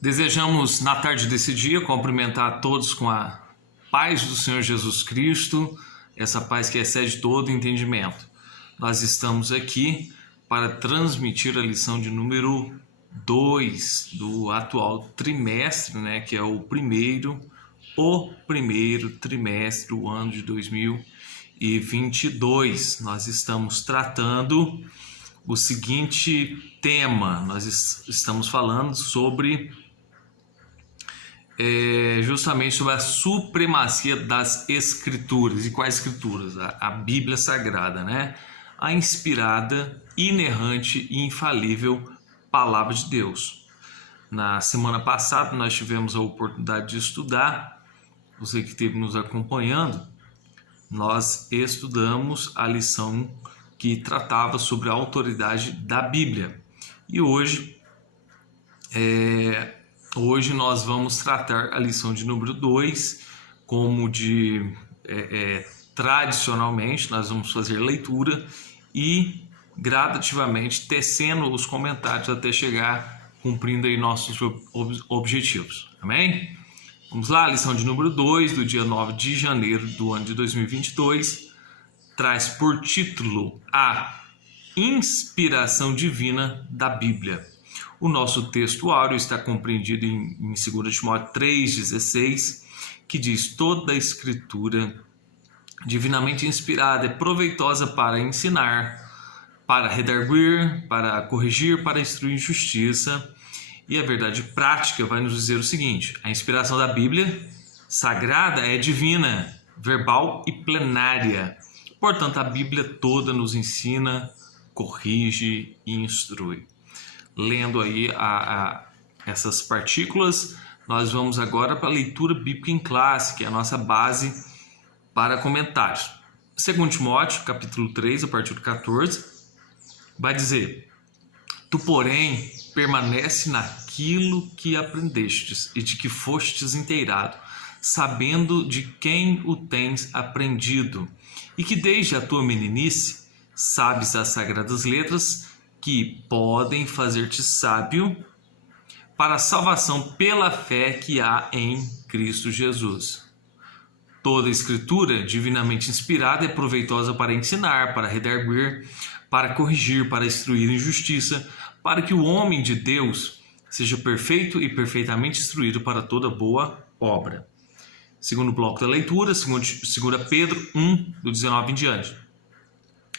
Desejamos, na tarde desse dia, cumprimentar a todos com a paz do Senhor Jesus Cristo, essa paz que excede todo entendimento. Nós estamos aqui para transmitir a lição de número 2 do atual trimestre, que é o primeiro trimestre do ano de 2022. Nós estamos tratando o seguinte tema: nós estamos falando justamente sobre a supremacia das Escrituras. E quais Escrituras? A Bíblia Sagrada, A inspirada, inerrante e infalível Palavra de Deus. Na semana passada nós tivemos a oportunidade de estudar, você que esteve nos acompanhando, nós estudamos a lição que tratava sobre a autoridade da Bíblia. E hoje nós vamos tratar a lição de número 2, como tradicionalmente nós vamos fazer leitura e gradativamente tecendo os comentários até chegar cumprindo aí nossos objetivos. Amém? Vamos lá, a lição de número 2 do dia 9 de janeiro do ano de 2022 traz por título a inspiração divina da Bíblia. O nosso texto áureo está compreendido em 2 Timóteo 3,16, que diz: toda a escritura divinamente inspirada é proveitosa para ensinar, para redarguir, para corrigir, para instruir em justiça. E a verdade prática vai nos dizer o seguinte: a inspiração da Bíblia Sagrada é divina, verbal e plenária. Portanto, a Bíblia toda nos ensina, corrige e instrui. Lendo aí essas partículas, nós vamos agora para a leitura bíblica em classe, que é a nossa base para comentários. 2 Timóteo, capítulo 3, a partir do 14, vai dizer: tu, porém, permanece naquilo que aprendestes e de que fostes inteirado, sabendo de quem o tens aprendido, e que desde a tua meninice sabes as sagradas letras, que podem fazer-te sábio para a salvação pela fé que há em Cristo Jesus. Toda a escritura divinamente inspirada é proveitosa para ensinar, para redarguir, para corrigir, para instruir em justiça, para que o homem de Deus seja perfeito e perfeitamente instruído para toda boa obra. Segundo bloco da leitura, 2 Pedro 1, do 19 em diante.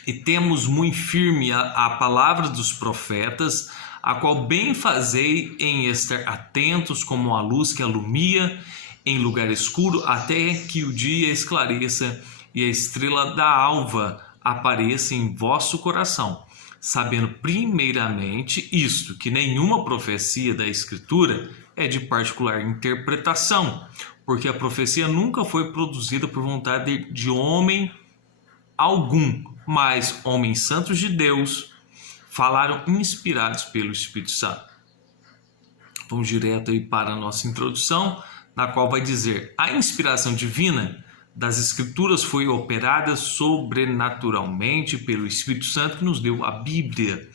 E temos muito firme a palavra dos profetas, a qual bem fazei em estar atentos como a luz que alumia em lugar escuro, até que o dia esclareça e a estrela da alva apareça em vosso coração, sabendo primeiramente isto, que nenhuma profecia da Escritura é de particular interpretação, porque a profecia nunca foi produzida por vontade de homem algum, mas homens santos de Deus falaram inspirados pelo Espírito Santo. Vamos direto aí para a nossa introdução, na qual vai dizer: a inspiração divina das Escrituras foi operada sobrenaturalmente pelo Espírito Santo que nos deu a Bíblia,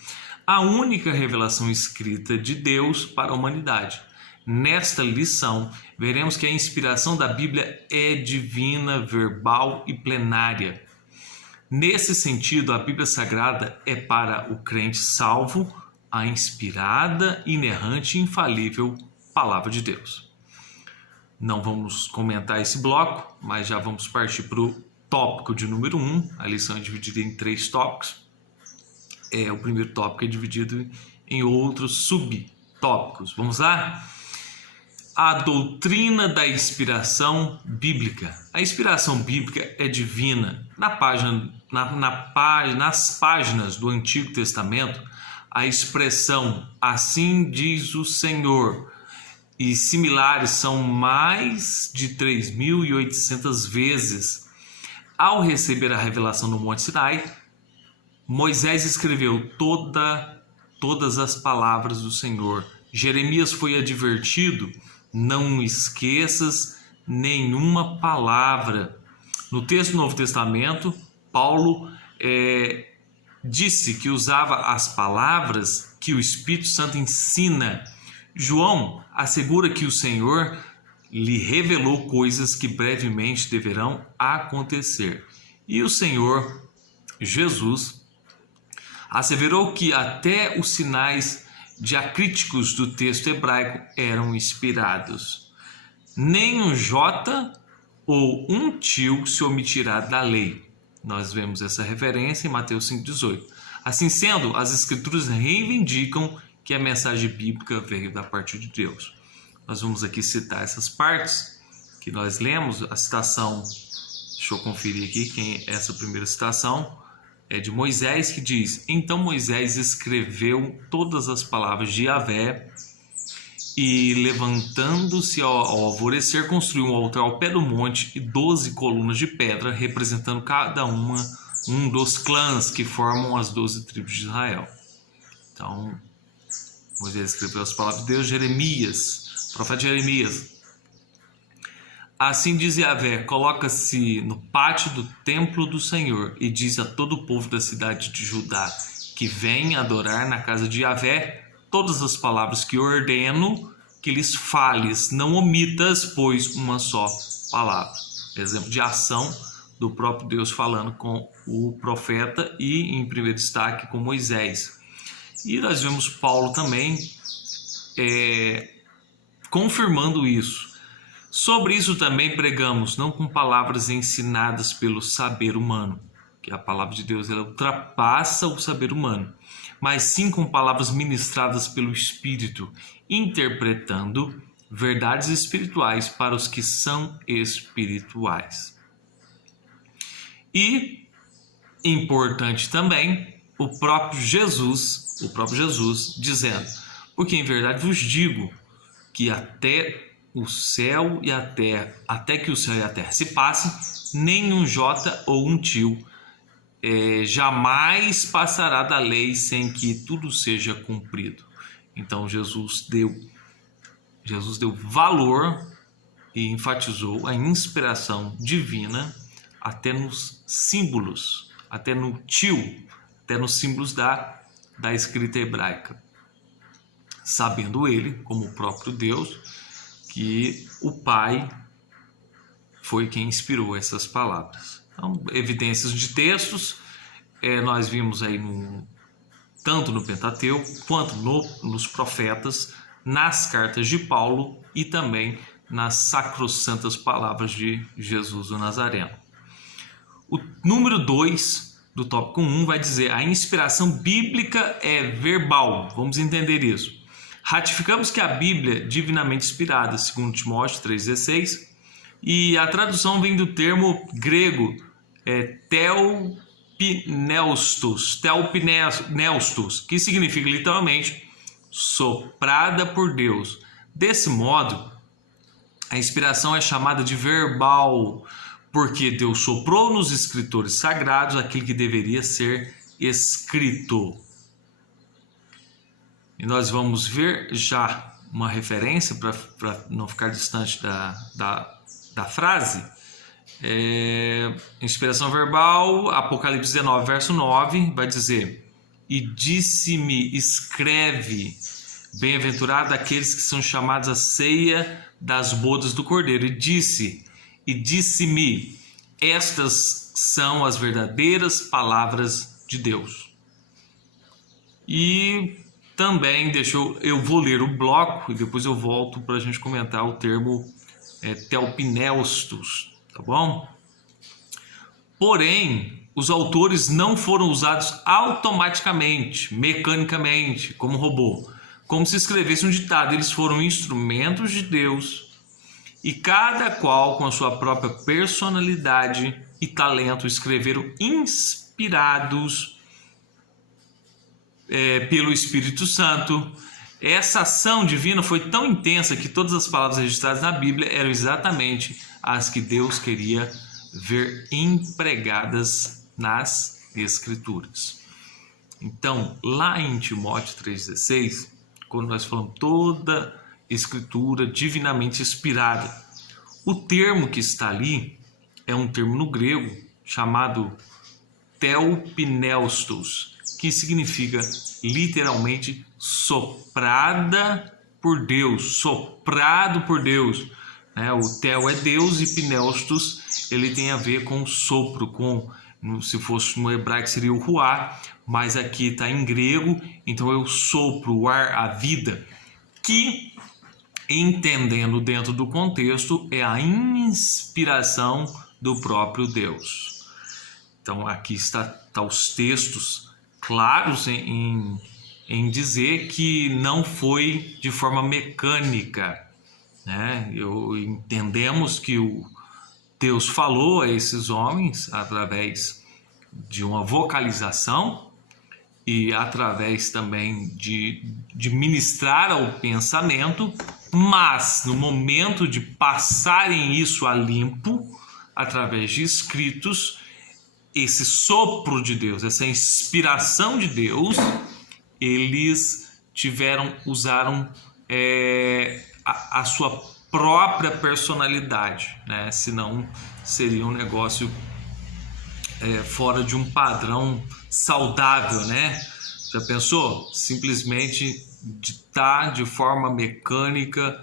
a única revelação escrita de Deus para a humanidade. Nesta lição, veremos que a inspiração da Bíblia é divina, verbal e plenária. Nesse sentido, a Bíblia Sagrada é para o crente salvo a inspirada, inerrante e infalível Palavra de Deus. Não vamos comentar esse bloco, mas já vamos partir para o tópico de número 1. A lição é dividida em 3 tópicos. O primeiro tópico é dividido em outros subtópicos. Vamos lá? A doutrina da inspiração bíblica. A inspiração bíblica é divina. Nas páginas do Antigo Testamento, a expressão "assim diz o Senhor" e similares são mais de 3.800 vezes. Ao receber a revelação no Monte Sinai, Moisés escreveu todas as palavras do Senhor. Jeremias foi advertido: não esqueças nenhuma palavra. No texto do Novo Testamento, Paulo disse que usava as palavras que o Espírito Santo ensina João assegura que o Senhor lhe revelou coisas que brevemente deverão acontecer. E o Senhor Jesus asseverou que até os sinais diacríticos do texto hebraico eram inspirados. Nem um jota ou um tio se omitirá da lei. Nós vemos essa referência em Mateus 5,18. Assim sendo, as Escrituras reivindicam que a mensagem bíblica veio da parte de Deus. Nós vamos aqui citar essas partes que nós lemos. A citação, deixa eu conferir aqui quem é essa primeira citação, é de Moisés, que diz: então Moisés escreveu todas as palavras de Yahvé e, levantando-se ao alvorecer, construiu um altar ao pé do monte e 12 colunas de pedra, representando cada uma um dos clãs que formam as 12 tribos de Israel. Então, Moisés escreveu as palavras de Deus. Jeremias, profeta Jeremias: assim diz Yahvé, coloca-se no pátio do templo do Senhor e diz a todo o povo da cidade de Judá que venha adorar na casa de Yahvé todas as palavras que ordeno que lhes fales, não omitas, pois, uma só palavra. Exemplo de ação do próprio Deus falando com o profeta e, em primeiro destaque, com Moisés. E nós vemos Paulo também confirmando isso. Sobre isso também pregamos, não com palavras ensinadas pelo saber humano, que a palavra de Deus ela ultrapassa o saber humano, mas sim com palavras ministradas pelo Espírito, interpretando verdades espirituais para os que são espirituais. E, importante também, o próprio Jesus dizendo: porque em verdade vos digo que até o céu e a terra, até que o céu e a terra se passem, nem um jota ou um tio jamais passará da lei sem que tudo seja cumprido. Então Jesus deu valor e enfatizou a inspiração divina até nos símbolos, até no tio, até nos símbolos da escrita hebraica, sabendo ele, como o próprio Deus, que o Pai foi quem inspirou essas palavras. Então, evidências de textos, nós vimos aí tanto no Pentateuco, quanto nos profetas, nas cartas de Paulo e também nas sacrossantas palavras de Jesus o Nazareno. O número 2 do tópico 1 vai dizer: a inspiração bíblica é verbal. Vamos entender isso. Ratificamos que a Bíblia é divinamente inspirada, segundo Timóteo 3,16, e a tradução vem do termo grego telpneustos, que significa literalmente soprada por Deus. Desse modo, a inspiração é chamada de verbal, porque Deus soprou nos escritores sagrados aquilo que deveria ser escrito. E nós vamos ver já uma referência para não ficar distante da frase. Inspiração verbal, Apocalipse 19, verso 9, vai dizer: e disse-me, escreve, bem-aventurado aqueles que são chamados à ceia das bodas do Cordeiro. E disse-me, estas são as verdadeiras palavras de Deus. E também eu vou ler o bloco e depois eu volto para a gente comentar o termo telpneustos, tá bom? Porém, os autores não foram usados automaticamente, mecanicamente, como robô, como se escrevesse um ditado. Eles foram instrumentos de Deus e cada qual, com a sua própria personalidade e talento, escreveram inspirados pelo Espírito Santo. Essa ação divina foi tão intensa que todas as palavras registradas na Bíblia eram exatamente as que Deus queria ver empregadas nas Escrituras. Então, lá em Timóteo 3,16, quando nós falamos toda Escritura divinamente inspirada, o termo que está ali é um termo no grego chamado telpneustos, que significa literalmente soprada por Deus, soprado por Deus. O tel é Deus e pneustos ele tem a ver com sopro, se fosse no hebraico seria o ruá, mas aqui está em grego, então eu sopro o ar, a vida, que, entendendo dentro do contexto, é a inspiração do próprio Deus. Então aqui está os textos claros em dizer que não foi de forma mecânica, entendemos que Deus falou a esses homens através de uma vocalização e através também de ministrar ao pensamento, mas no momento de passarem isso a limpo, através de escritos, esse sopro de Deus, essa inspiração de Deus, eles usaram a sua própria personalidade, senão seria um negócio fora de um padrão saudável, Já pensou? Simplesmente ditar de forma mecânica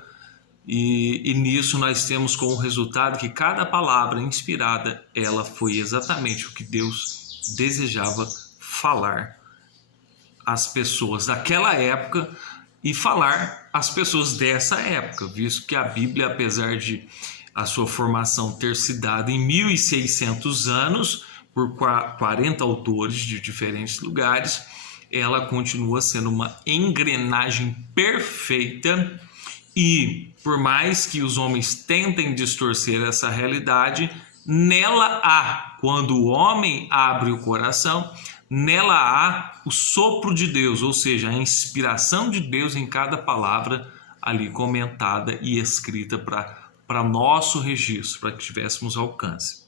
e nisso nós temos como resultado que cada palavra inspirada, ela foi exatamente o que Deus desejava falar às pessoas daquela época e falar às pessoas dessa época, visto que a Bíblia, apesar de a sua formação ter se dado em 1600 anos, por 40 autores de diferentes lugares, ela continua sendo uma engrenagem perfeita e, por mais que os homens tentem distorcer essa realidade, nela há, quando o homem abre o coração, nela há o sopro de Deus, ou seja, a inspiração de Deus em cada palavra ali comentada e escrita para nosso registro, para que tivéssemos alcance.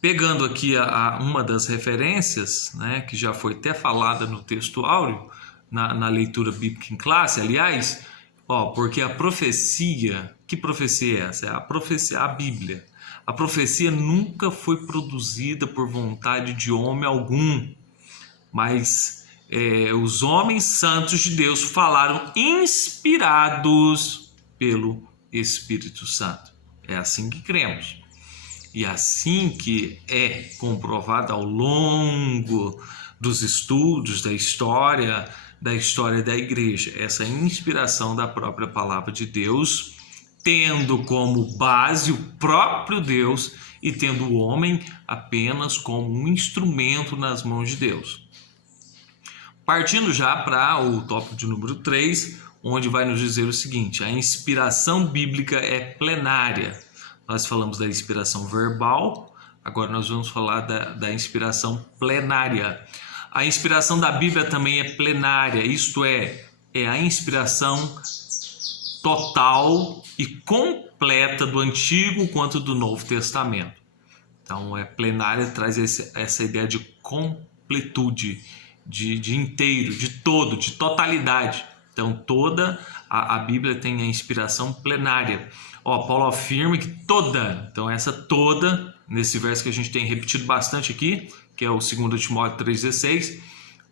Pegando aqui uma das referências, que já foi até falada no texto áureo, na leitura bíblica em classe, aliás, porque a profecia, que profecia é essa? É a profecia, a Bíblia. A profecia nunca foi produzida por vontade de homem algum, mas os homens santos de Deus falaram inspirados pelo Espírito Santo. É assim que cremos. E assim que é comprovado ao longo dos estudos da história da igreja, essa inspiração da própria palavra de Deus, tendo como base o próprio Deus e tendo o homem apenas como um instrumento nas mãos de Deus. Partindo já para o tópico de número 3, onde vai nos dizer o seguinte: a inspiração bíblica é plenária. Nós falamos da inspiração verbal, agora nós vamos falar da inspiração plenária. A inspiração da Bíblia também é plenária, isto é a inspiração total e completa do Antigo quanto do Novo Testamento. Então, plenária traz essa ideia de completude, de inteiro, de todo, de totalidade. Então, toda a Bíblia tem a inspiração plenária. Paulo afirma que toda, então essa toda, nesse verso que a gente tem repetido bastante aqui, que é o 2 Timóteo 3,16,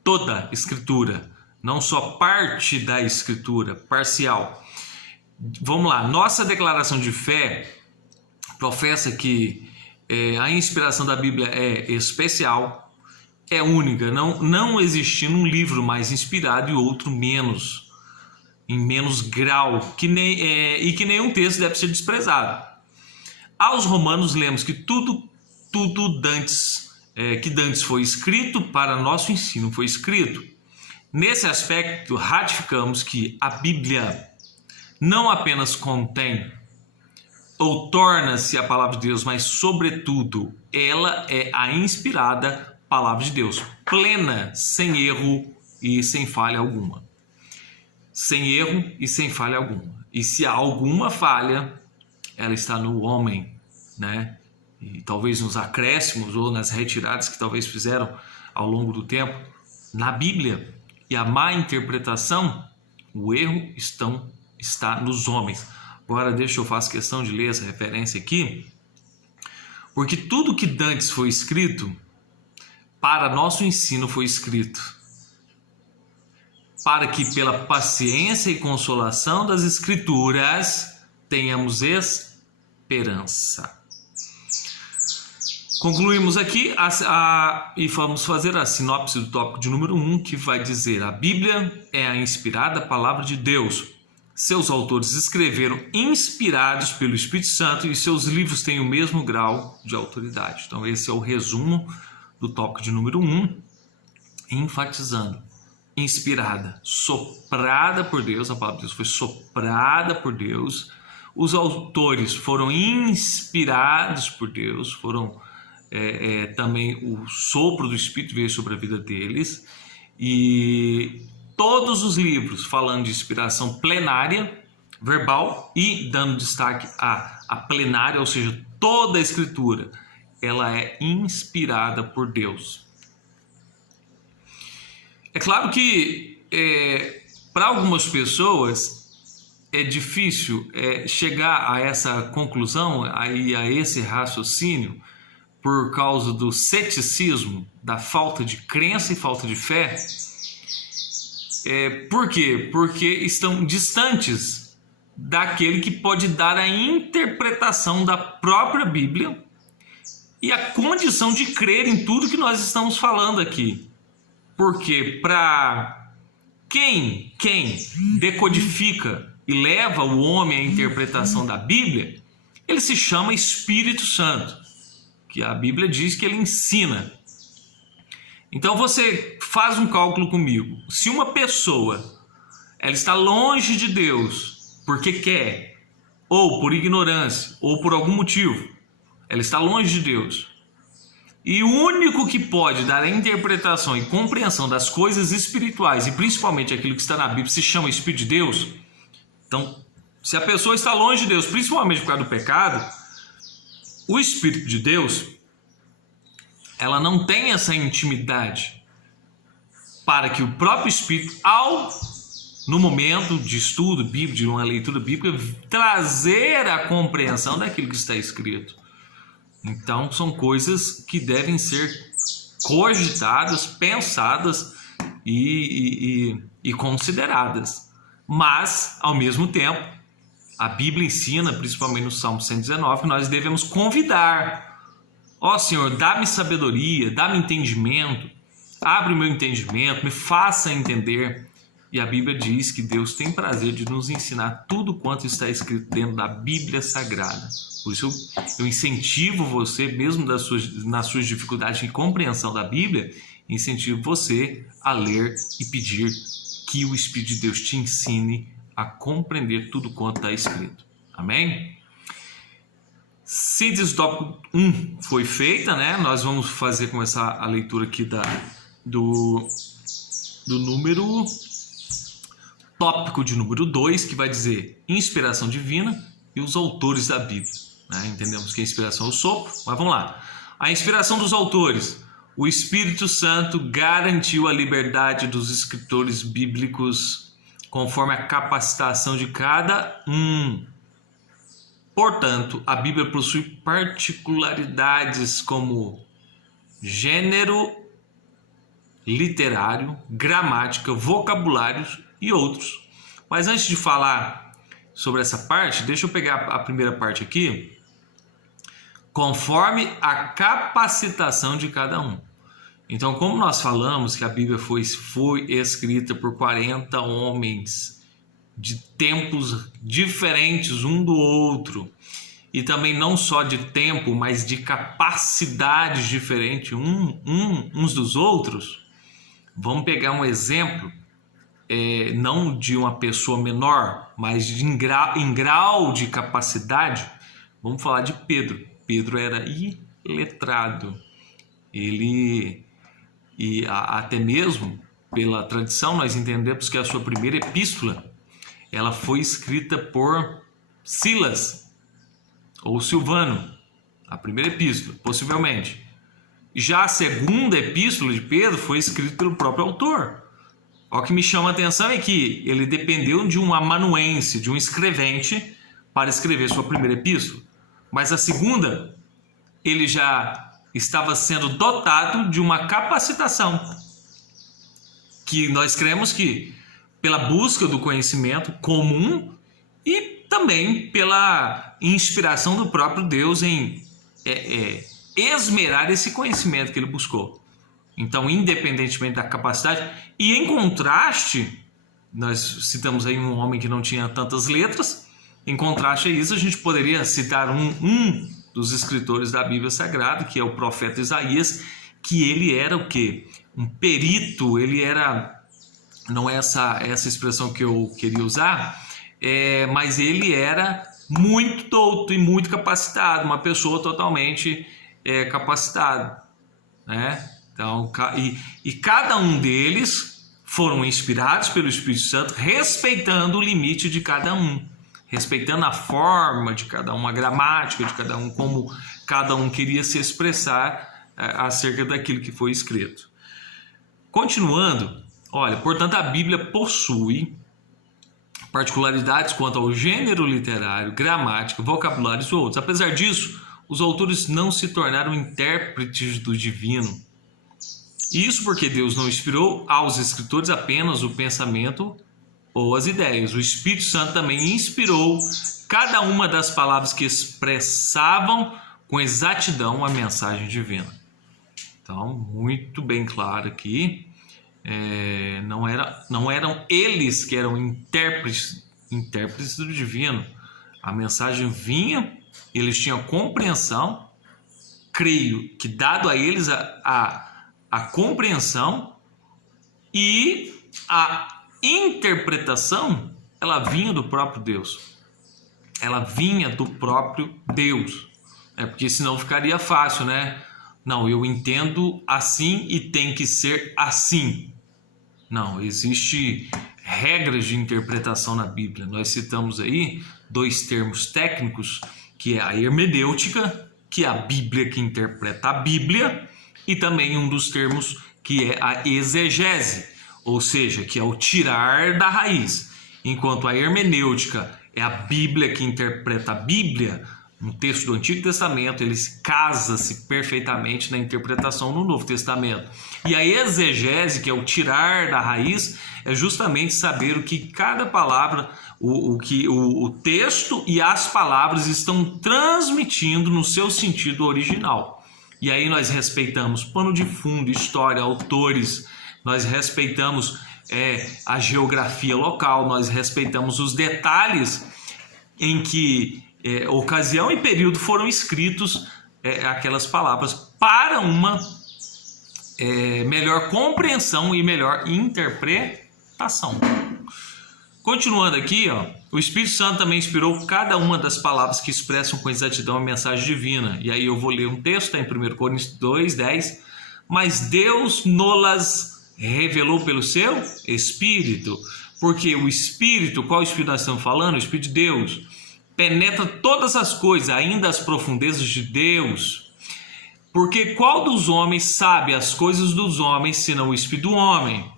toda escritura, não só parte da escritura, parcial. Vamos lá, nossa declaração de fé professa que a inspiração da Bíblia é especial, é única, não existindo um livro mais inspirado e outro menos, em menos grau, que nenhum texto deve ser desprezado. Aos Romanos lemos que tudo que dantes foi escrito para nosso ensino foi escrito. Nesse aspecto, ratificamos que a Bíblia não apenas contém ou torna-se a palavra de Deus, mas sobretudo ela é a inspirada palavra de Deus, plena, sem erro e sem falha alguma. Sem erro e sem falha alguma. E se há alguma falha, ela está no homem, E talvez nos acréscimos ou nas retiradas que talvez fizeram ao longo do tempo. Na Bíblia e a má interpretação, o erro está nos homens. Agora deixa eu fazer questão de ler essa referência aqui, porque tudo que dantes foi escrito, para nosso ensino foi escrito. para que pela paciência e consolação das Escrituras tenhamos esperança. Concluímos aqui e vamos fazer a sinopse do tópico de número 1, que vai dizer: a Bíblia é a inspirada palavra de Deus. Seus autores escreveram inspirados pelo Espírito Santo e seus livros têm o mesmo grau de autoridade. Então esse é o resumo do tópico de número 1, enfatizando: inspirada, soprada por Deus, a palavra de Deus foi soprada por Deus, os autores foram inspirados por Deus, foram também o sopro do Espírito veio sobre a vida deles, e todos os livros falando de inspiração plenária, verbal, e dando destaque à plenária, ou seja, toda a Escritura, ela é inspirada por Deus. É claro que para algumas pessoas é difícil chegar a essa conclusão, a esse raciocínio, por causa do ceticismo, da falta de crença e falta de fé. Por quê? Porque estão distantes daquele que pode dar a interpretação da própria Bíblia e a condição de crer em tudo que nós estamos falando aqui. Porque para quem decodifica e leva o homem à interpretação da Bíblia, ele se chama Espírito Santo, que a Bíblia diz que ele ensina. Então você faz um cálculo comigo. Se uma pessoa ela está longe de Deus porque quer, ou por ignorância, ou por algum motivo, ela está longe de Deus, e o único que pode dar a interpretação e compreensão das coisas espirituais, e principalmente aquilo que está na Bíblia, se chama Espírito de Deus. Então, se a pessoa está longe de Deus, principalmente por causa do pecado, o Espírito de Deus, ela não tem essa intimidade para que o próprio Espírito, no momento de estudo bíblico, de uma leitura bíblica, trazer a compreensão daquilo que está escrito. Então, são coisas que devem ser cogitadas, pensadas e consideradas. Mas, ao mesmo tempo, a Bíblia ensina, principalmente no Salmo 119, que nós devemos convidar: ó Senhor, dá-me sabedoria, dá-me entendimento, abre o meu entendimento, me faça entender. E a Bíblia diz que Deus tem prazer de nos ensinar tudo quanto está escrito dentro da Bíblia Sagrada. Por isso eu incentivo você, mesmo nas suas dificuldades de compreensão da Bíblia, incentivo você a ler e pedir que o Espírito de Deus te ensine a compreender tudo quanto está escrito. Amém? Síntese do tópico 1 foi feita, né? Nós vamos começar a leitura aqui do número... tópico de número 2, que vai dizer inspiração divina e os autores da Bíblia. Né? Entendemos que a inspiração é o sopro, mas vamos lá. A inspiração dos autores. O Espírito Santo garantiu a liberdade dos escritores bíblicos conforme a capacitação de cada um. Portanto, a Bíblia possui particularidades como gênero literário, gramática, vocabulários e outros. Mas antes de falar sobre essa parte, deixa eu pegar a primeira parte aqui. Conforme a capacitação de cada um. Então, como nós falamos que a Bíblia foi escrita por 40 homens de tempos diferentes um do outro, e também não só de tempo, mas de capacidades diferentes uns dos outros, vamos pegar um exemplo, não de uma pessoa menor, mas em grau de capacidade. Vamos falar de Pedro. Pedro era iletrado. Até mesmo pela tradição, nós entendemos que a sua primeira epístola ela foi escrita por Silas ou Silvano, a primeira epístola, possivelmente. Já a segunda epístola de Pedro foi escrita pelo próprio autor. O que me chama a atenção é que ele dependeu de um amanuense, de um escrevente, para escrever sua primeira epístola. Mas a segunda, ele já estava sendo dotado de uma capacitação, que nós cremos que pela busca do conhecimento comum e também pela inspiração do próprio Deus em esmerar esse conhecimento que ele buscou. Então, independentemente da capacidade, e em contraste, nós citamos aí um homem que não tinha tantas letras, em contraste a isso, a gente poderia citar um dos escritores da Bíblia Sagrada, que é o profeta Isaías, que ele era o quê? Um perito, ele era, não é essa expressão que eu queria usar, mas ele era muito douto e muito capacitado, uma pessoa totalmente capacitada, né? Então, e cada um deles foram inspirados pelo Espírito Santo, respeitando o limite de cada um, respeitando a forma de cada um, a gramática de cada um, como cada um queria se expressar acerca daquilo que foi escrito. Continuando, olha, portanto, a Bíblia possui particularidades quanto ao gênero literário, gramática, vocabulários e outros. Apesar disso, os autores não se tornaram intérpretes do divino. Isso porque Deus não inspirou aos escritores apenas o pensamento ou as ideias. O Espírito Santo também inspirou cada uma das palavras que expressavam com exatidão a mensagem divina. Então, muito bem claro aqui, não eram eles que eram intérpretes do divino. A mensagem vinha, eles tinham compreensão, creio que dado a eles a compreensão e a interpretação, ela vinha do próprio Deus. Ela vinha do próprio Deus. Porque senão ficaria fácil, né? Não, eu entendo assim e tem que ser assim. Não, existe regras de interpretação na Bíblia. Nós citamos aí 2 termos técnicos, que é a hermenêutica, que é a Bíblia que interpreta a Bíblia, e também um dos termos que é a exegese, ou seja, que é o tirar da raiz. Enquanto a hermenêutica é a Bíblia que interpreta a Bíblia, no texto do Antigo Testamento, ele casa-se perfeitamente na interpretação no Novo Testamento. E a exegese, que é o tirar da raiz, é justamente saber o que cada palavra, o texto e as palavras estão transmitindo no seu sentido original. E aí nós respeitamos pano de fundo, história, autores, nós respeitamos a geografia local, nós respeitamos os detalhes em que ocasião e período foram escritos aquelas palavras para uma melhor compreensão e melhor interpretação. Continuando aqui, o Espírito Santo também inspirou cada uma das palavras que expressam com exatidão a mensagem divina. E aí eu vou ler um texto, está em 1 Coríntios 2:10. Mas Deus nos-las revelou pelo seu Espírito. Porque o Espírito, qual Espírito nós estamos falando? O Espírito de Deus. Penetra todas as coisas, ainda as profundezas de Deus. Porque qual dos homens sabe as coisas dos homens, senão o Espírito do homem?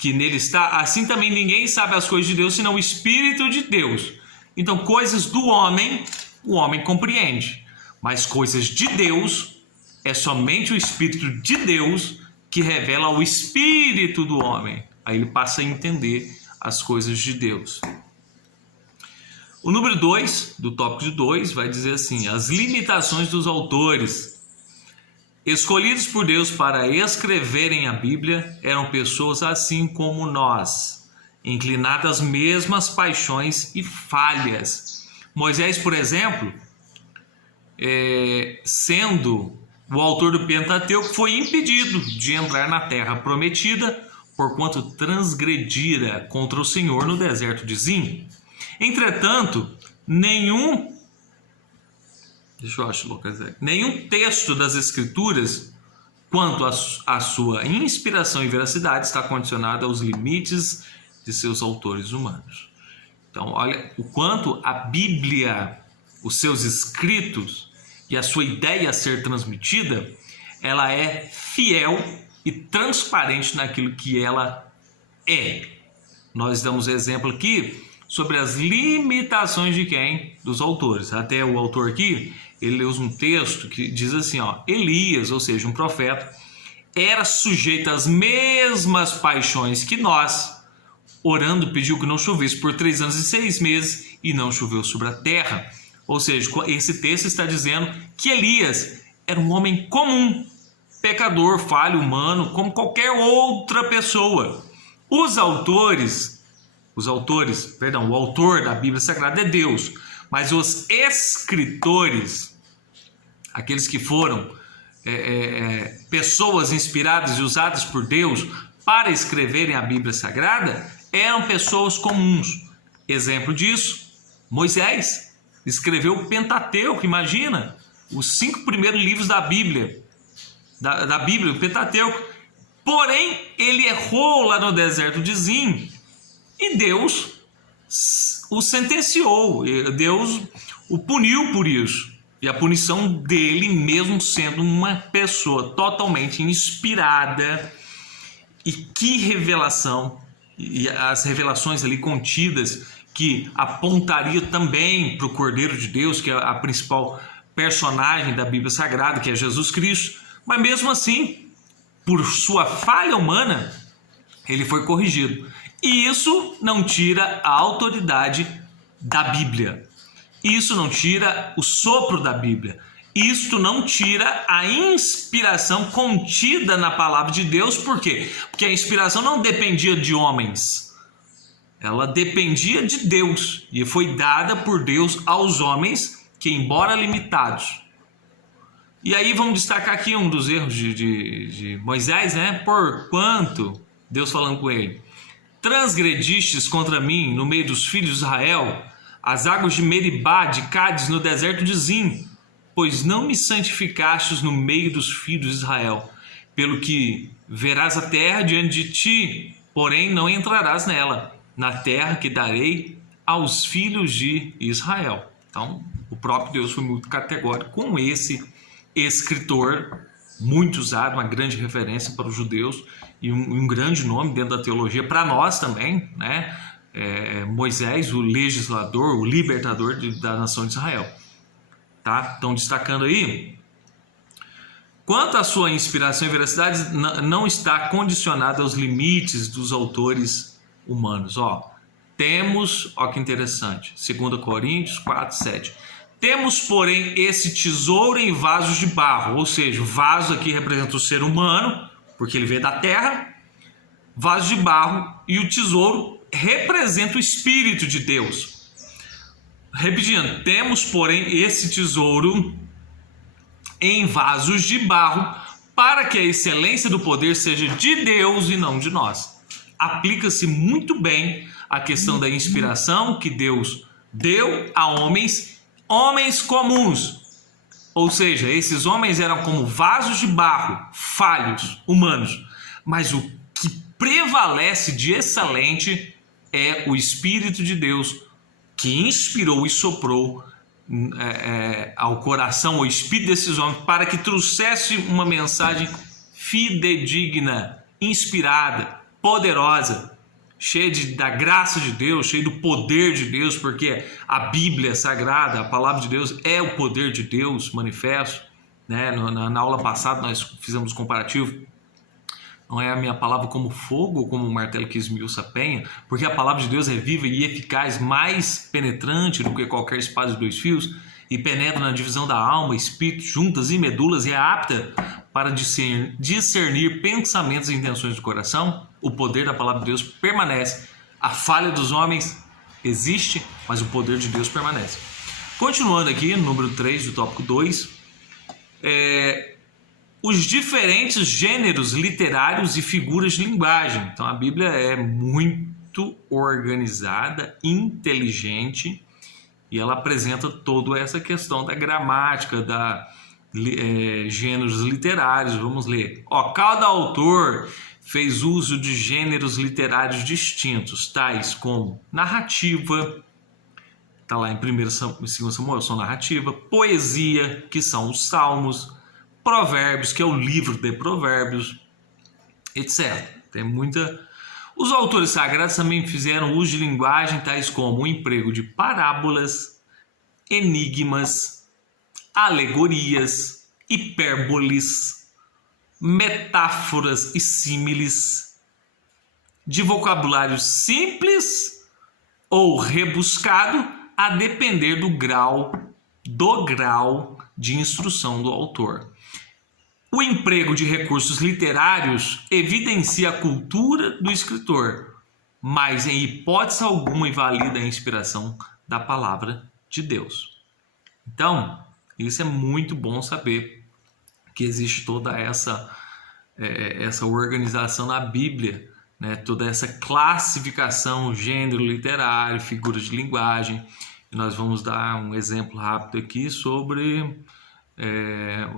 Que nele está, assim também ninguém sabe as coisas de Deus, senão o Espírito de Deus. Então, coisas do homem, o homem compreende. Mas coisas de Deus, é somente o Espírito de Deus que revela o Espírito do homem. Aí ele passa a entender as coisas de Deus. O número 2, do tópico de 2, vai dizer assim: as limitações dos autores. Escolhidos por Deus para escreverem a Bíblia, eram pessoas assim como nós, inclinadas às mesmas paixões e falhas. Moisés, por exemplo, sendo o autor do Pentateuco, foi impedido de entrar na terra prometida, porquanto transgredira contra o Senhor no deserto de Zim. Entretanto, nenhum texto das Escrituras, quanto à sua inspiração e veracidade, está condicionado aos limites de seus autores humanos. Então, olha o quanto a Bíblia, os seus escritos e a sua ideia a ser transmitida, ela é fiel e transparente naquilo que ela é. Nós damos exemplo aqui sobre as limitações de quem? Dos autores. Até o autor aqui, ele usa um texto que diz assim, Elias, ou seja, um profeta, era sujeito às mesmas paixões que nós, orando, pediu que não chovesse por 3 anos e 6 meses e não choveu sobre a terra. Ou seja, esse texto está dizendo que Elias era um homem comum, pecador, falho, humano, como qualquer outra pessoa. O autor da Bíblia Sagrada é Deus, mas os escritores, aqueles que foram pessoas inspiradas e usadas por Deus para escreverem a Bíblia Sagrada, eram pessoas comuns. Exemplo disso, Moisés escreveu o Pentateuco, imagina, os 5 primeiros livros da Bíblia, o Pentateuco. Porém, ele errou lá no deserto de Zim e Deus o sentenciou, Deus o puniu por isso. E a punição dele, mesmo sendo uma pessoa totalmente inspirada, e que revelação, e as revelações ali contidas que apontariam também para o Cordeiro de Deus, que é a principal personagem da Bíblia Sagrada, que é Jesus Cristo. Mas mesmo assim, por sua falha humana, ele foi corrigido. E isso não tira a autoridade da Bíblia. Isso não tira o sopro da Bíblia. Isto não tira a inspiração contida na palavra de Deus. Por quê? Porque a inspiração não dependia de homens. Ela dependia de Deus. E foi dada por Deus aos homens que, embora limitados. E aí vamos destacar aqui um dos erros de Moisés, né? Porquanto, Deus falando com ele, transgredistes contra mim no meio dos filhos de Israel, as águas de Meribá, de Cádiz, no deserto de Zim, pois não me santificastes no meio dos filhos de Israel, pelo que verás a terra diante de ti, porém não entrarás nela, na terra que darei aos filhos de Israel. Então, o próprio Deus foi muito categórico com esse escritor, muito usado, uma grande referência para os judeus e um grande nome dentro da teologia para nós também, né? Moisés, o legislador, o libertador da nação de Israel. Tá? Então, destacando aí, quanto à sua inspiração e veracidade, não está condicionada aos limites dos autores humanos. Temos, que interessante, 2 Coríntios 4, 7. Temos, porém, esse tesouro em vasos de barro, ou seja, o vaso aqui representa o ser humano, porque ele veio da terra, vaso de barro, e o tesouro representa o Espírito de Deus. Repetindo, temos, porém, esse tesouro em vasos de barro, para que a excelência do poder seja de Deus e não de nós. Aplica-se muito bem a questão da inspiração que Deus deu a homens comuns. Ou seja, esses homens eram como vasos de barro, falhos, humanos. Mas o que prevalece de excelente é o Espírito de Deus, que inspirou e soprou ao coração, ao espírito desses homens, para que trouxesse uma mensagem fidedigna, inspirada, poderosa, cheia da graça de Deus, cheia do poder de Deus, porque a Bíblia Sagrada, a palavra de Deus, é o poder de Deus manifesto, né? Na aula passada nós fizemos comparativo. Não é a minha palavra como fogo ou como um martelo que esmiuça a penha, porque a palavra de Deus é viva e eficaz, mais penetrante do que qualquer espada de 2 fios, e penetra na divisão da alma, espírito, juntas e medulas, e é apta para discernir pensamentos e intenções do coração. O poder da palavra de Deus permanece. A falha dos homens existe, mas o poder de Deus permanece. Continuando aqui, número 3 do tópico 2, os diferentes gêneros literários e figuras de linguagem. Então a Bíblia é muito organizada, inteligente, e ela apresenta toda essa questão da gramática, gêneros literários. Vamos ler. Cada autor fez uso de gêneros literários distintos, tais como narrativa, está lá em 1 e 2 Samuel, são narrativa, poesia, que são os salmos, provérbios, que é o livro de provérbios, etc. Tem muita... Os autores sagrados também fizeram uso de linguagem tais como o emprego de parábolas, enigmas, alegorias, hipérboles, metáforas e símiles, de vocabulário simples ou rebuscado, a depender do grau de instrução do autor. O emprego de recursos literários evidencia a cultura do escritor, mas em hipótese alguma invalida a inspiração da palavra de Deus. Então, isso é muito bom saber, que existe toda essa organização na Bíblia, né? Toda essa classificação, gênero literário, figuras de linguagem. E nós vamos dar um exemplo rápido aqui sobre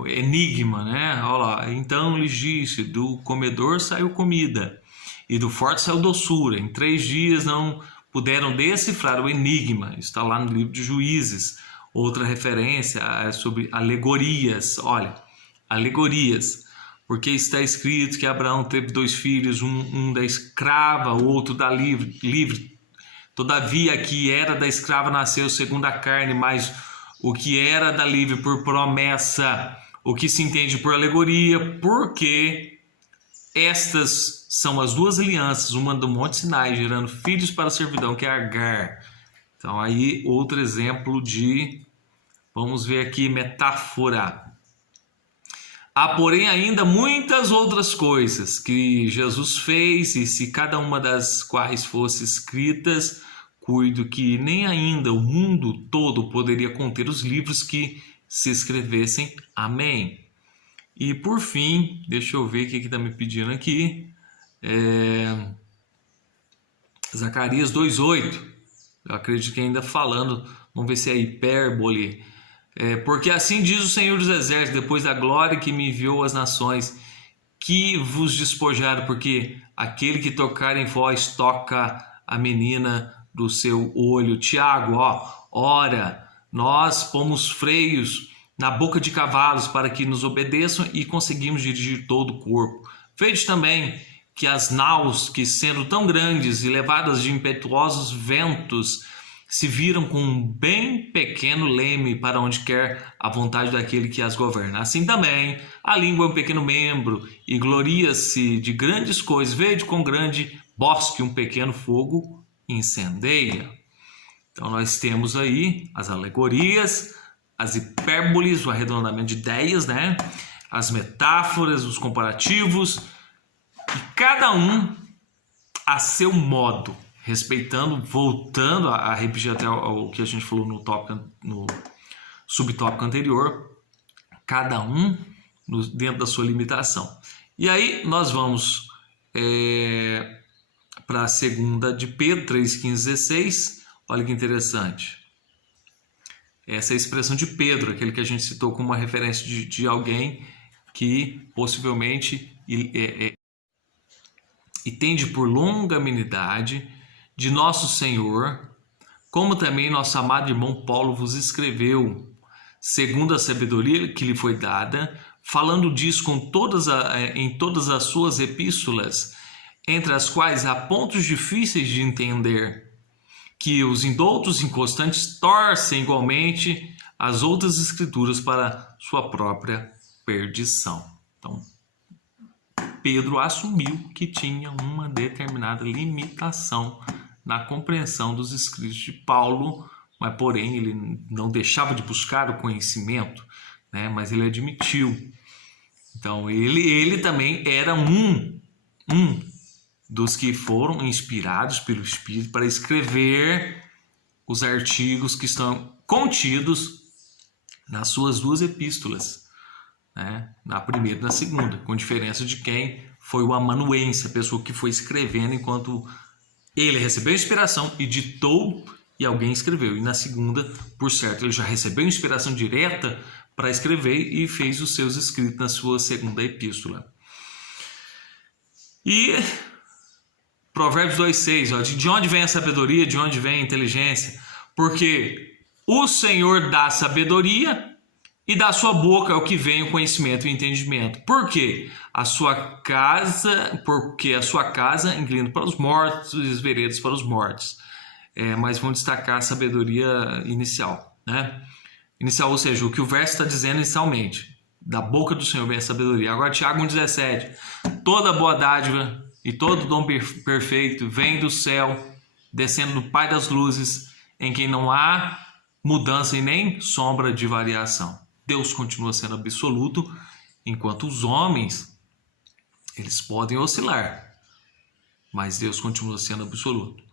enigma, né? Olha lá. Então lhes disse: do comedor saiu comida, e do forte saiu doçura. Em 3 dias não puderam decifrar o enigma. Está lá no livro de Juízes. Outra referência é sobre alegorias. Olha, alegorias. Porque está escrito que Abraão teve 2 filhos, um da escrava, o outro da livre. Todavia, que era da escrava nasceu segundo a carne, mas o que era da livre por promessa, o que se entende por alegoria, porque estas são as 2 alianças, uma do Monte Sinai, gerando filhos para a servidão, que é Agar. Então, aí, outro exemplo de, vamos ver aqui, metáfora. Há, porém, ainda muitas outras coisas que Jesus fez, e se cada uma das quais fosse escritas, cuido que nem ainda o mundo todo poderia conter os livros que se escrevessem. Amém. E por fim, deixa eu ver o que está me pedindo aqui. Zacarias 2:8. Eu acredito que ainda falando, vamos ver se é hipérbole. Porque assim diz o Senhor dos Exércitos, depois da glória que me enviou às nações, que vos despojaram, porque aquele que tocar em vós toca a menina do seu olho. Tiago, ora, nós pomos freios na boca de cavalos para que nos obedeçam e conseguimos dirigir todo o corpo. Vejo também que as naus, que sendo tão grandes e levadas de impetuosos ventos, se viram com um bem pequeno leme para onde quer a vontade daquele que as governa. Assim também, a língua é um pequeno membro e gloria-se de grandes coisas. Vejo com grande bosque um pequeno fogo incendeia. Então nós temos aí as alegorias, as hipérboles, o arredondamento de ideias, né? As metáforas, os comparativos, e cada um a seu modo, respeitando, voltando a repetir até o que a gente falou no subtópico anterior, cada um dentro da sua limitação. E aí nós vamos para a segunda de Pedro 3:15-16. Olha que interessante. Essa é a expressão de Pedro, aquele que a gente citou como uma referência de alguém que possivelmente e tende por longanimidade de nosso Senhor, como também nosso amado irmão Paulo vos escreveu, segundo a sabedoria que lhe foi dada, falando disso em todas as suas epístolas, entre as quais há pontos difíceis de entender, que os indoutos inconstantes torcem igualmente as outras escrituras para sua própria perdição. Então, Pedro assumiu que tinha uma determinada limitação na compreensão dos escritos de Paulo, mas porém ele não deixava de buscar o conhecimento, né? Mas ele admitiu. Então ele também era um dos que foram inspirados pelo Espírito para escrever os artigos que estão contidos nas suas 2 epístolas, né? Na primeira e na segunda, com diferença de quem foi o amanuense, a pessoa que foi escrevendo enquanto ele recebeu inspiração e ditou e alguém escreveu. E na segunda, por certo, ele já recebeu inspiração direta para escrever e fez os seus escritos na sua segunda epístola. E Provérbios 2:6, de onde vem a sabedoria, de onde vem a inteligência? Porque o Senhor dá sabedoria e da sua boca é o que vem o conhecimento e o entendimento. Por quê? Porque a sua casa inclina para os mortos e os veredas para os mortos. Mas vamos destacar a sabedoria inicial, né? Inicial, ou seja, o que o verso está dizendo inicialmente. Da boca do Senhor vem a sabedoria. Agora, Tiago 1:17. Toda boa dádiva e todo dom perfeito vem do céu, descendo do Pai das luzes, em quem não há mudança e nem sombra de variação. Deus continua sendo absoluto, enquanto os homens, eles podem oscilar, mas Deus continua sendo absoluto.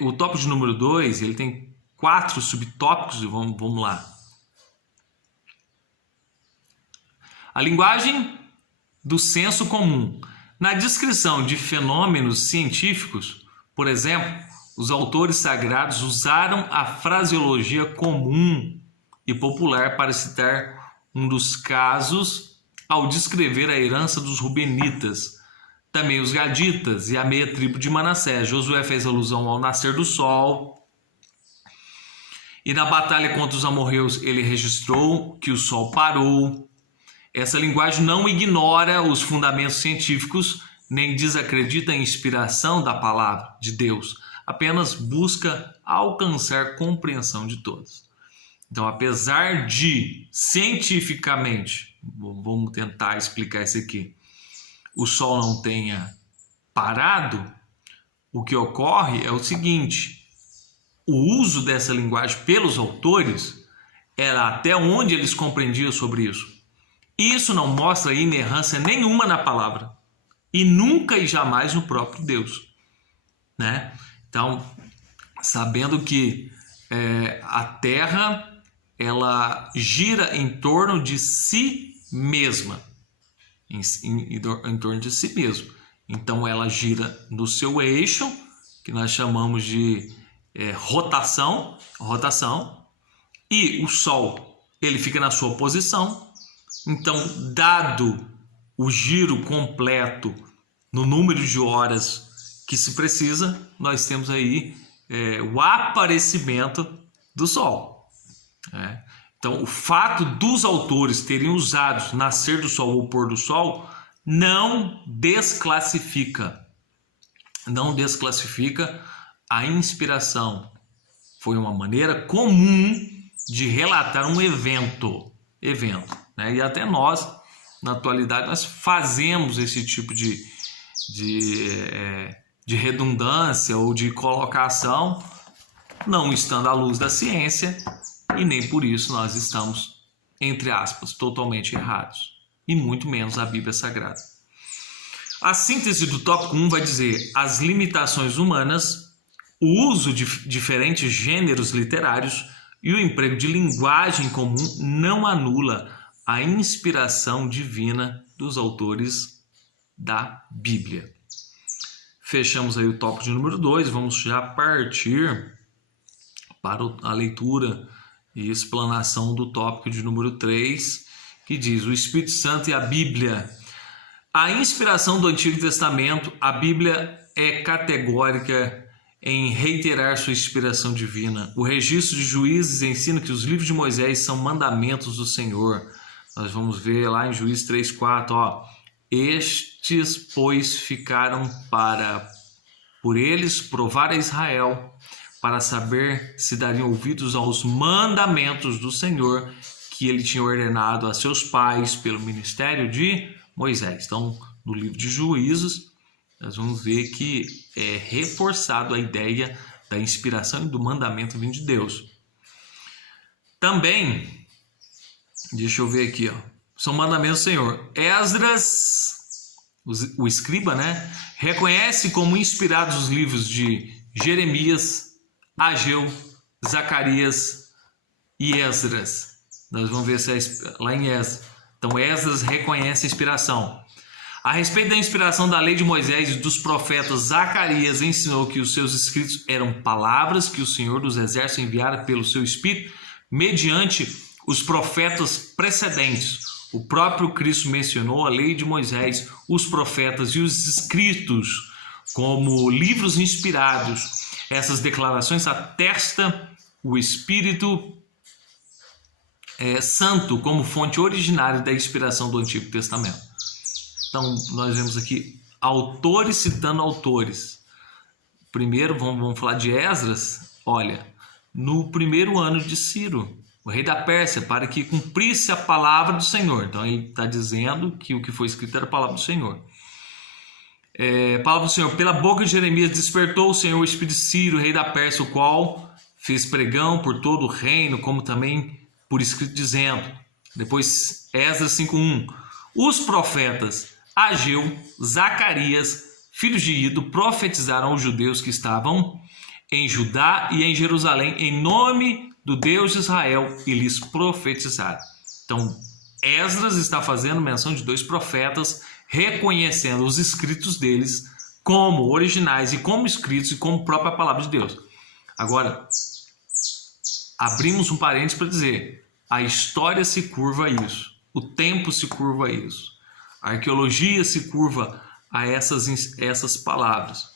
O tópico de número 2, ele tem 4 subtópicos, e vamos lá. A linguagem do senso comum. Na descrição de fenômenos científicos, por exemplo, os autores sagrados usaram a fraseologia comum e popular para citar um dos casos ao descrever a herança dos Rubenitas, também os Gaditas e a meia tribo de Manassés. Josué fez alusão ao nascer do sol, e na batalha contra os amorreus ele registrou que o sol parou. Essa linguagem não ignora os fundamentos científicos, nem desacredita a inspiração da palavra de Deus, apenas busca alcançar compreensão de todos. Então, apesar de cientificamente, vamos tentar explicar isso aqui, o sol não tenha parado, o que ocorre é o seguinte: o uso dessa linguagem pelos autores era até onde eles compreendiam sobre isso. Isso não mostra inerrância nenhuma na palavra, e nunca e jamais no próprio Deus, né? Então, sabendo que a Terra, ela gira em torno de si mesma, em torno de si mesmo. Então, ela gira no seu eixo, que nós chamamos de rotação, e o Sol, ele fica na sua posição. Então, dado o giro completo no número de horas que se precisa, nós temos aí o aparecimento do Sol. Então, o fato dos autores terem usado nascer do Sol ou pôr do Sol não desclassifica a inspiração. Foi uma maneira comum de relatar um evento, né? E até nós, na atualidade, nós fazemos esse tipo de redundância ou de colocação, não estando à luz da ciência, e nem por isso nós estamos, entre aspas, totalmente errados, e muito menos a Bíblia Sagrada. A síntese do tópico 1 vai dizer: as limitações humanas, o uso de diferentes gêneros literários e o emprego de linguagem comum não anula a inspiração divina dos autores da Bíblia. Fechamos aí o tópico de número 2, vamos já partir para a leitura e explanação do tópico de número 3, que diz: o Espírito Santo e a Bíblia. A inspiração do Antigo Testamento, a Bíblia é categórica em reiterar sua inspiração divina. O registro de Juízes ensina que os livros de Moisés são mandamentos do Senhor. Nós vamos ver lá em Juízes 3:4, estes, pois, ficaram para, por eles, provar a Israel, para saber se dariam ouvidos aos mandamentos do Senhor, que ele tinha ordenado a seus pais pelo ministério de Moisés. Então, no livro de Juízes, nós vamos ver que é reforçado a ideia da inspiração e do mandamento vindo de Deus. Também, deixa eu ver aqui, são mandamentos do Senhor. Esdras, o escriba, né, reconhece como inspirados os livros de Jeremias, Ageu, Zacarias e Esdras. Nós vamos ver se lá em Esdras. Então, Esdras reconhece a inspiração. A respeito da inspiração da lei de Moisés e dos profetas, Zacarias ensinou que os seus escritos eram palavras que o Senhor dos Exércitos enviara pelo seu Espírito mediante os profetas precedentes. O próprio Cristo mencionou a lei de Moisés, os profetas e os escritos como livros inspirados. Essas declarações atestam o Espírito Santo como fonte originária da inspiração do Antigo Testamento. Então, nós vemos aqui autores citando autores. Primeiro, vamos falar de Esdras. Olha, no primeiro ano de Ciro, o rei da Pérsia, para que cumprisse a palavra do Senhor. Então, ele está dizendo que o que foi escrito era a palavra do Senhor. Palavra do Senhor: pela boca de Jeremias despertou o Senhor o espírito de Ciro, rei da Pérsia, o qual fez pregão por todo o reino, como também por escrito, dizendo. Depois, Esdras 5:1. Os profetas Ageu, Zacarias, filhos de Ido, profetizaram aos judeus que estavam em Judá e em Jerusalém, em nome do Deus de Israel, e lhes profetizaram. Então, Esdras está fazendo menção de 2 profetas, reconhecendo os escritos deles como originais e como escritos e como própria palavra de Deus. Agora, abrimos um parênteses para dizer: a história se curva a isso, o tempo se curva a isso, a arqueologia se curva a essas palavras.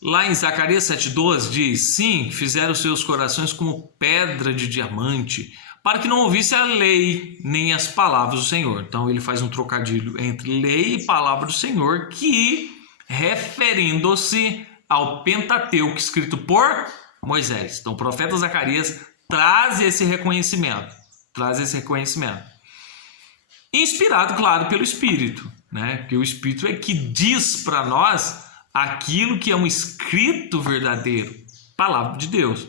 Lá em Zacarias 7,12 diz: sim, fizeram seus corações como pedra de diamante, para que não ouvisse a lei nem as palavras do Senhor. Então ele faz um trocadilho entre lei e palavra do Senhor, que referindo-se ao Pentateuco escrito por Moisés. Então o profeta Zacarias traz esse reconhecimento. Inspirado, claro, pelo Espírito, né? Porque o Espírito é que diz para nós aquilo que é um escrito verdadeiro, palavra de Deus.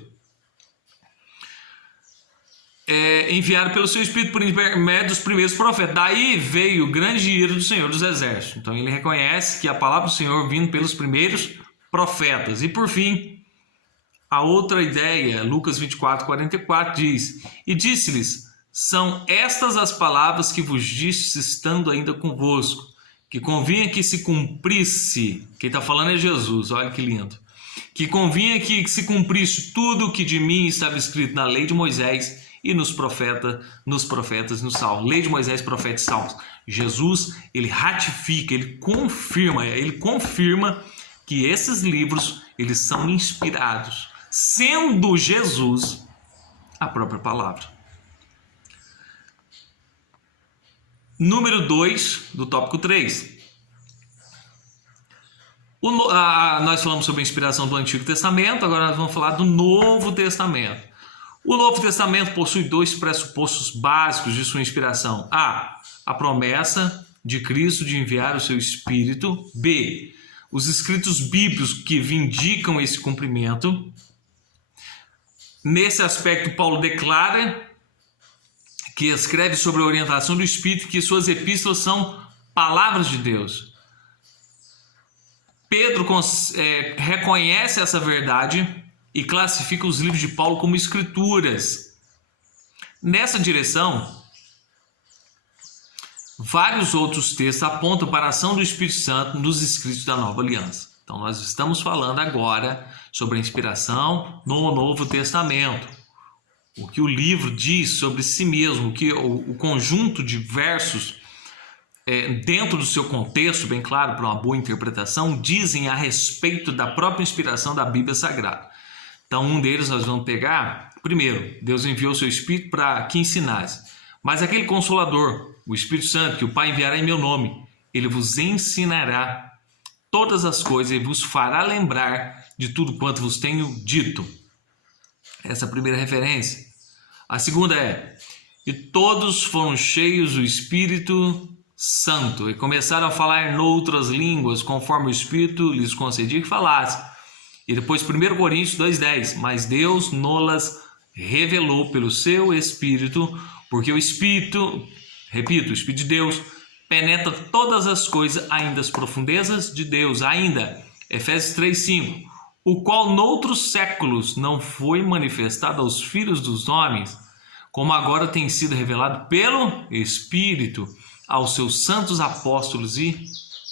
Enviado pelo seu Espírito por intermédio dos primeiros profetas. Daí veio o grande ira do Senhor dos Exércitos. Então ele reconhece que a palavra do Senhor vindo pelos primeiros profetas. E por fim, a outra ideia, Lucas 24:44 diz: e disse-lhes: são estas as palavras que vos disse estando ainda convosco, que convinha que se cumprisse. Quem está falando é Jesus, olha que lindo. Que convinha que se cumprisse tudo o que de mim estava escrito na lei de Moisés e nos profetas, nos salmos. Lei de Moisés, profetas e salmos. Jesus, ele ratifica, ele confirma que esses livros, eles são inspirados, sendo Jesus a própria palavra. Número 2 do tópico 3. Nós falamos sobre a inspiração do Antigo Testamento, agora nós vamos falar do Novo Testamento. O Novo Testamento possui 2 pressupostos básicos de sua inspiração. A promessa de Cristo de enviar o seu Espírito. B, os escritos bíblicos que vindicam esse cumprimento. Nesse aspecto, Paulo declara que escreve sobre a orientação do Espírito, que suas epístolas são palavras de Deus. Pedro reconhece essa verdade e classifica os livros de Paulo como escrituras. Nessa direção, vários outros textos apontam para a ação do Espírito Santo nos escritos da Nova Aliança. Então nós estamos falando agora sobre a inspiração no Novo Testamento. O que o livro diz sobre si mesmo, o que o conjunto de versos, dentro do seu contexto, bem claro, para uma boa interpretação, dizem a respeito da própria inspiração da Bíblia Sagrada. Então, um deles nós vamos pegar. Primeiro, Deus enviou o seu Espírito para que ensinasse. Mas aquele Consolador, o Espírito Santo, que o Pai enviará em meu nome, ele vos ensinará todas as coisas e vos fará lembrar de tudo quanto vos tenho dito. Essa é a primeira referência. A segunda é: e todos foram cheios do Espírito Santo e começaram a falar noutras línguas, conforme o Espírito lhes concedia que falassem. E depois 1 Coríntios 2,10: mas Deus nolas revelou pelo seu Espírito, porque o Espírito, repito, o Espírito de Deus penetra todas as coisas, ainda as profundezas de Deus. Ainda, Efésios 3,5: o qual noutros séculos não foi manifestado aos filhos dos homens, como agora tem sido revelado pelo Espírito aos seus santos apóstolos e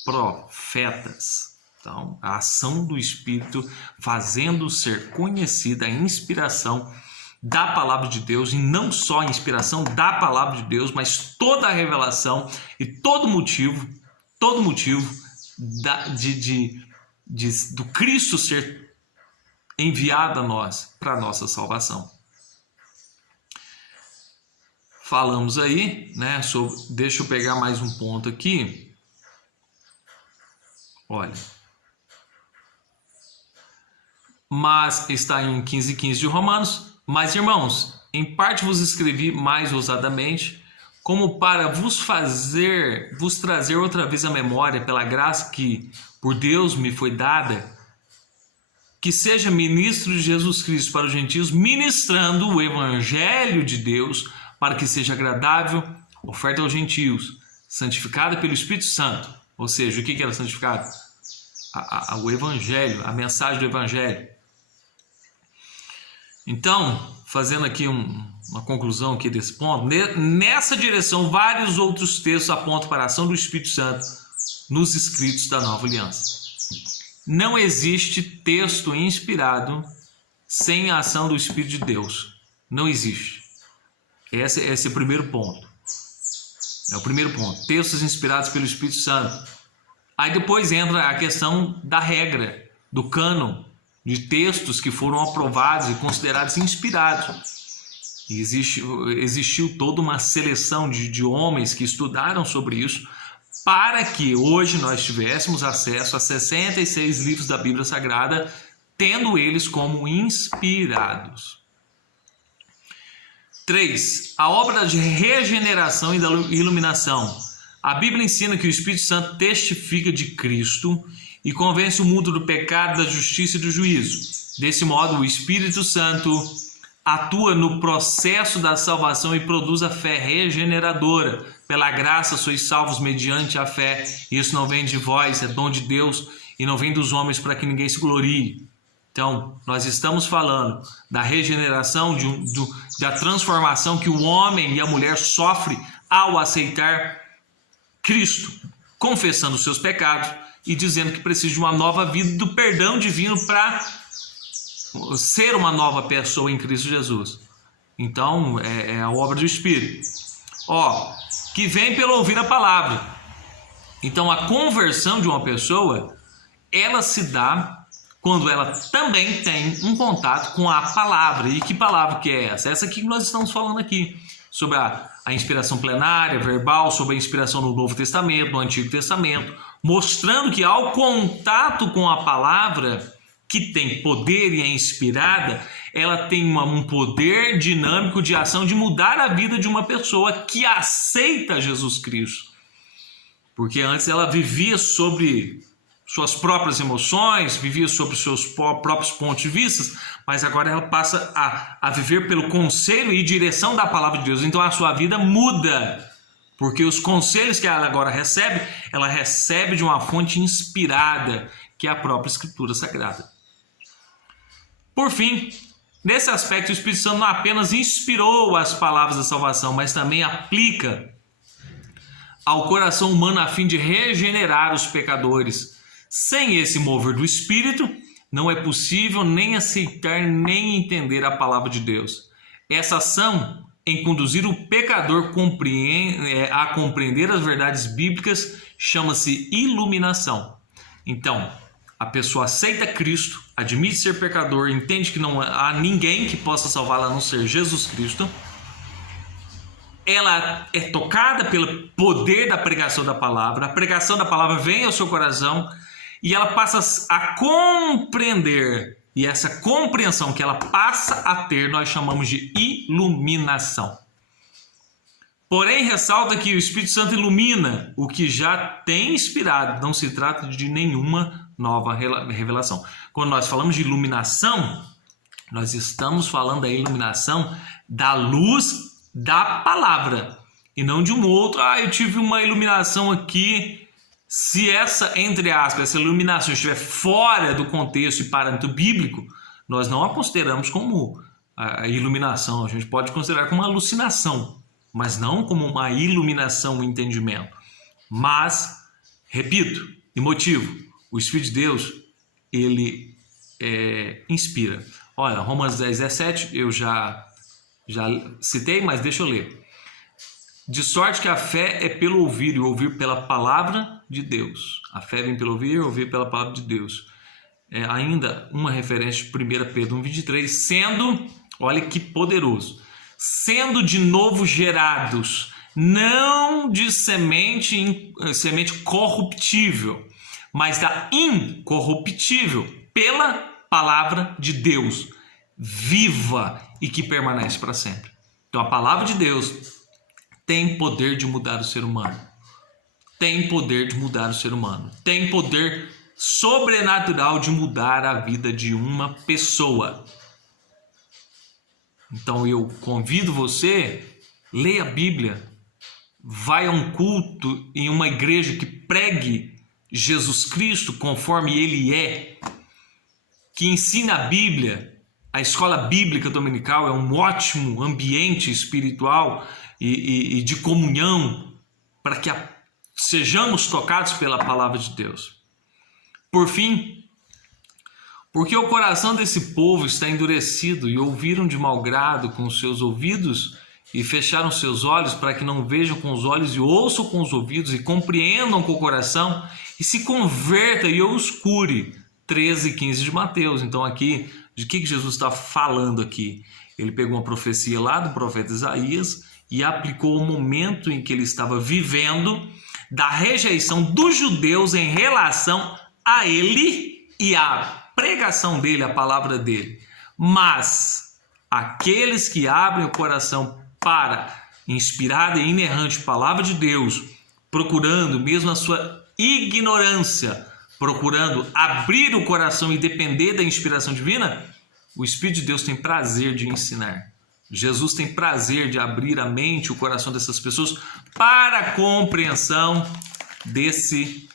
profetas. Então, a ação do Espírito fazendo ser conhecida a inspiração da palavra de Deus, e não só a inspiração da palavra de Deus, mas toda a revelação e todo motivo do Cristo ser enviado a nós para a nossa salvação. Falamos aí, né, sobre, deixa eu pegar mais um ponto aqui. Olha. Mas está em 15:15 de Romanos. Mas, irmãos, em parte vos escrevi mais ousadamente, como para vos trazer outra vez à memória, pela graça que por Deus me foi dada, que seja ministro de Jesus Cristo para os gentios, ministrando o evangelho de Deus, para que seja agradável, oferta aos gentios, santificada pelo Espírito Santo. Ou seja, o que era santificado? O evangelho, a mensagem do evangelho. Então, fazendo aqui uma conclusão aqui desse ponto, nessa direção, vários outros textos apontam para a ação do Espírito Santo nos escritos da Nova Aliança. Não existe texto inspirado sem a ação do Espírito de Deus. Não existe. Esse é o primeiro ponto. É o primeiro ponto. Textos inspirados pelo Espírito Santo. Aí depois entra a questão da regra, do cânon, de textos que foram aprovados e considerados inspirados. E existiu toda uma seleção de homens que estudaram sobre isso, para que hoje nós tivéssemos acesso a 66 livros da Bíblia Sagrada, tendo eles como inspirados. 3. A obra de regeneração e da iluminação. A Bíblia ensina que o Espírito Santo testifica de Cristo e convence o mundo do pecado, da justiça e do juízo. Desse modo, o Espírito Santo atua no processo da salvação e produz a fé regeneradora. Pela graça sois salvos mediante a fé. Isso não vem de vós, é dom de Deus e não vem dos homens para que ninguém se glorie. Então, nós estamos falando da regeneração, da transformação que o homem e a mulher sofrem ao aceitar Cristo, confessando os seus pecados e dizendo que precisa de uma nova vida, do perdão divino para ser uma nova pessoa em Cristo Jesus. Então, é a obra do Espírito. Que vem pelo ouvir a palavra. Então, a conversão de uma pessoa, ela se dá quando ela também tem um contato com a palavra. E que palavra que é essa? Essa aqui que nós estamos falando aqui, sobre a inspiração plenária, verbal, sobre a inspiração no Novo Testamento, no Antigo Testamento, mostrando que ao contato com a palavra, que tem poder e é inspirada, ela tem um poder dinâmico de ação de mudar a vida de uma pessoa que aceita Jesus Cristo. Porque antes ela vivia sobre suas próprias emoções, vivia sobre seus próprios pontos de vista, mas agora ela passa a viver pelo conselho e direção da palavra de Deus. Então a sua vida muda, porque os conselhos que ela agora recebe, ela recebe de uma fonte inspirada, que é a própria Escritura Sagrada. Por fim, nesse aspecto, o Espírito Santo não apenas inspirou as palavras da salvação, mas também aplica ao coração humano a fim de regenerar os pecadores. Sem esse mover do Espírito, não é possível nem aceitar nem entender a palavra de Deus. Essa ação em conduzir o pecador a compreender as verdades bíblicas chama-se iluminação. Então, a pessoa aceita Cristo, admite ser pecador, entende que não há ninguém que possa salvá-la a não ser Jesus Cristo. Ela é tocada pelo poder da pregação da palavra. A pregação da palavra vem ao seu coração e ela passa a compreender. E essa compreensão que ela passa a ter, nós chamamos de iluminação. Porém, ressalta que o Espírito Santo ilumina o que já tem inspirado. Não se trata de nenhuma nova revelação. Quando nós falamos de iluminação, nós estamos falando da iluminação da luz da palavra e não de um outro. Eu tive uma iluminação aqui. Se essa, entre aspas, essa iluminação estiver fora do contexto e parâmetro bíblico, nós não a consideramos como a iluminação. A gente pode considerar como uma alucinação, mas não como uma iluminação, um entendimento. Mas, repito e motivo, o Espírito de Deus, ele inspira. Olha, Romanos 10, 17, eu já citei, mas deixa eu ler. De sorte que a fé é pelo ouvir, e ouvir pela palavra de Deus. A fé vem pelo ouvir, e ouvir pela palavra de Deus. Ainda uma referência de 1 Pedro 1,23, sendo, olha que poderoso, sendo de novo gerados, não de semente corruptível, mas da incorruptível, pela palavra de Deus, viva e que permanece para sempre. Então a palavra de Deus tem poder de mudar o ser humano. Tem poder de mudar o ser humano. Tem poder sobrenatural de mudar a vida de uma pessoa. Então eu convido você, leia a Bíblia, vai a um culto em uma igreja que pregue Jesus Cristo conforme Ele é, que ensina a Bíblia. A escola bíblica dominical é um ótimo ambiente espiritual e de comunhão para que sejamos tocados pela palavra de Deus. Por fim, porque o coração desse povo está endurecido e ouviram de mau grado com os seus ouvidos e fecharam seus olhos para que não vejam com os olhos e ouçam com os ouvidos e compreendam com o coração e se converta e os cure. 13 e 15 de Mateus. Então aqui, de que Jesus está falando aqui? Ele pegou uma profecia lá do profeta Isaías e aplicou o momento em que ele estava vivendo da rejeição dos judeus em relação a ele e a pregação dele, a palavra dele. Mas aqueles que abrem o coração para inspirada e inerrante palavra de Deus, procurando mesmo a sua ignorância, procurando abrir o coração e depender da inspiração divina, o Espírito de Deus tem prazer de ensinar. Jesus tem prazer de abrir a mente e o coração dessas pessoas para a compreensão desse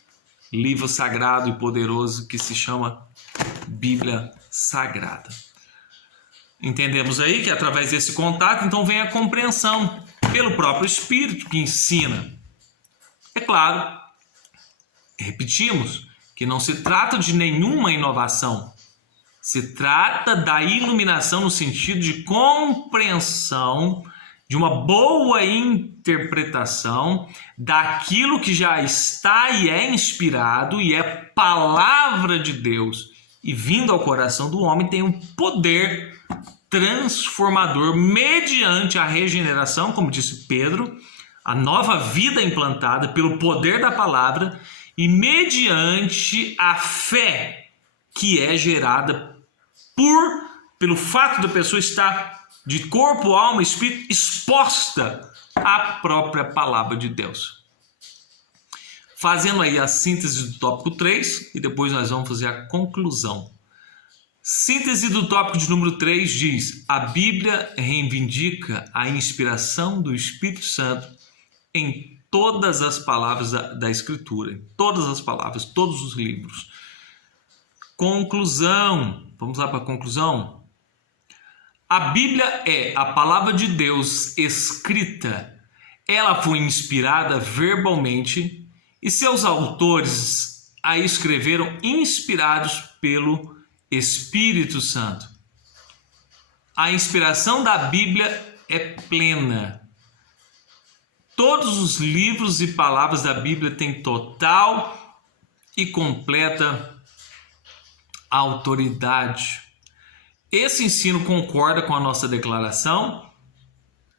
livro sagrado e poderoso que se chama Bíblia Sagrada. Entendemos aí que através desse contato, então, vem a compreensão pelo próprio Espírito que ensina. É claro, repetimos, que não se trata de nenhuma inovação. Se trata da iluminação no sentido de compreensão, de uma boa interpretação daquilo que já está e é inspirado e é palavra de Deus. E vindo ao coração do homem tem um poder transformador mediante a regeneração, como disse Pedro, a nova vida implantada pelo poder da palavra e mediante a fé que é gerada pelo fato da pessoa estar de corpo, alma e espírito exposta à própria palavra de Deus. Fazendo aí a síntese do tópico 3 e depois nós vamos fazer a conclusão. Síntese do tópico de número 3 diz: a Bíblia reivindica a inspiração do Espírito Santo em todas as palavras da Escritura, em todas as palavras, todos os livros. Conclusão. Vamos lá para a conclusão? A Bíblia é a palavra de Deus escrita. Ela foi inspirada verbalmente e seus autores a escreveram inspirados pelo Espírito Santo. A inspiração da Bíblia é plena. Todos os livros e palavras da Bíblia têm total e completa autoridade. Esse ensino concorda com a nossa declaração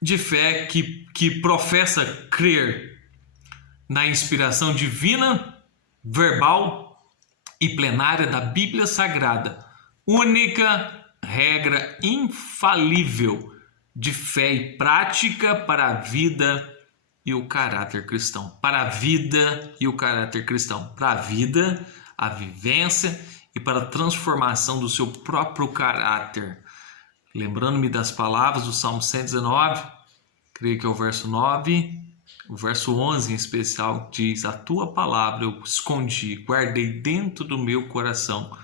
de fé que professa crer na inspiração divina, verbal e plenária da Bíblia Sagrada, única regra infalível de fé e prática para a vida e o caráter cristão. Para a vida e o caráter cristão. Para a vida, a vivência e para a transformação do seu próprio caráter. Lembrando-me das palavras do Salmo 119, creio que é o verso 9, o verso 11 em especial, diz: a tua palavra eu escondi, guardei dentro do meu coração,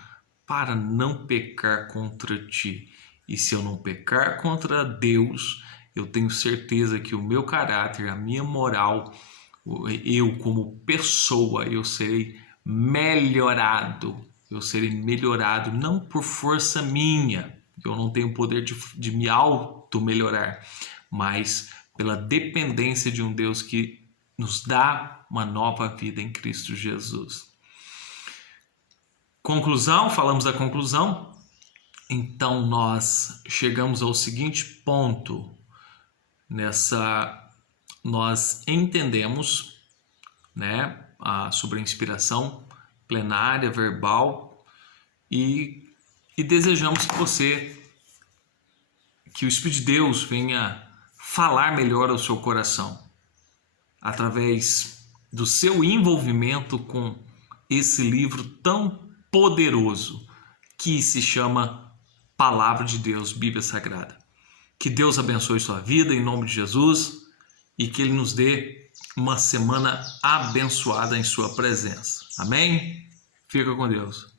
para não pecar contra ti. E se eu não pecar contra Deus, eu tenho certeza que o meu caráter, a minha moral, eu como pessoa, eu serei melhorado. Eu serei melhorado não por força minha, eu não tenho poder de me auto-melhorar, mas pela dependência de um Deus que nos dá uma nova vida em Cristo Jesus. Conclusão, falamos da conclusão. Então nós chegamos ao seguinte ponto. Nós entendemos, né, sobre a inspiração plenária, verbal, e desejamos que o Espírito de Deus venha falar melhor ao seu coração. através do seu envolvimento com esse livro tão poderoso que se chama Palavra de Deus, Bíblia Sagrada. Que Deus abençoe sua vida em nome de Jesus e que Ele nos dê uma semana abençoada em sua presença. Amém? Fica com Deus.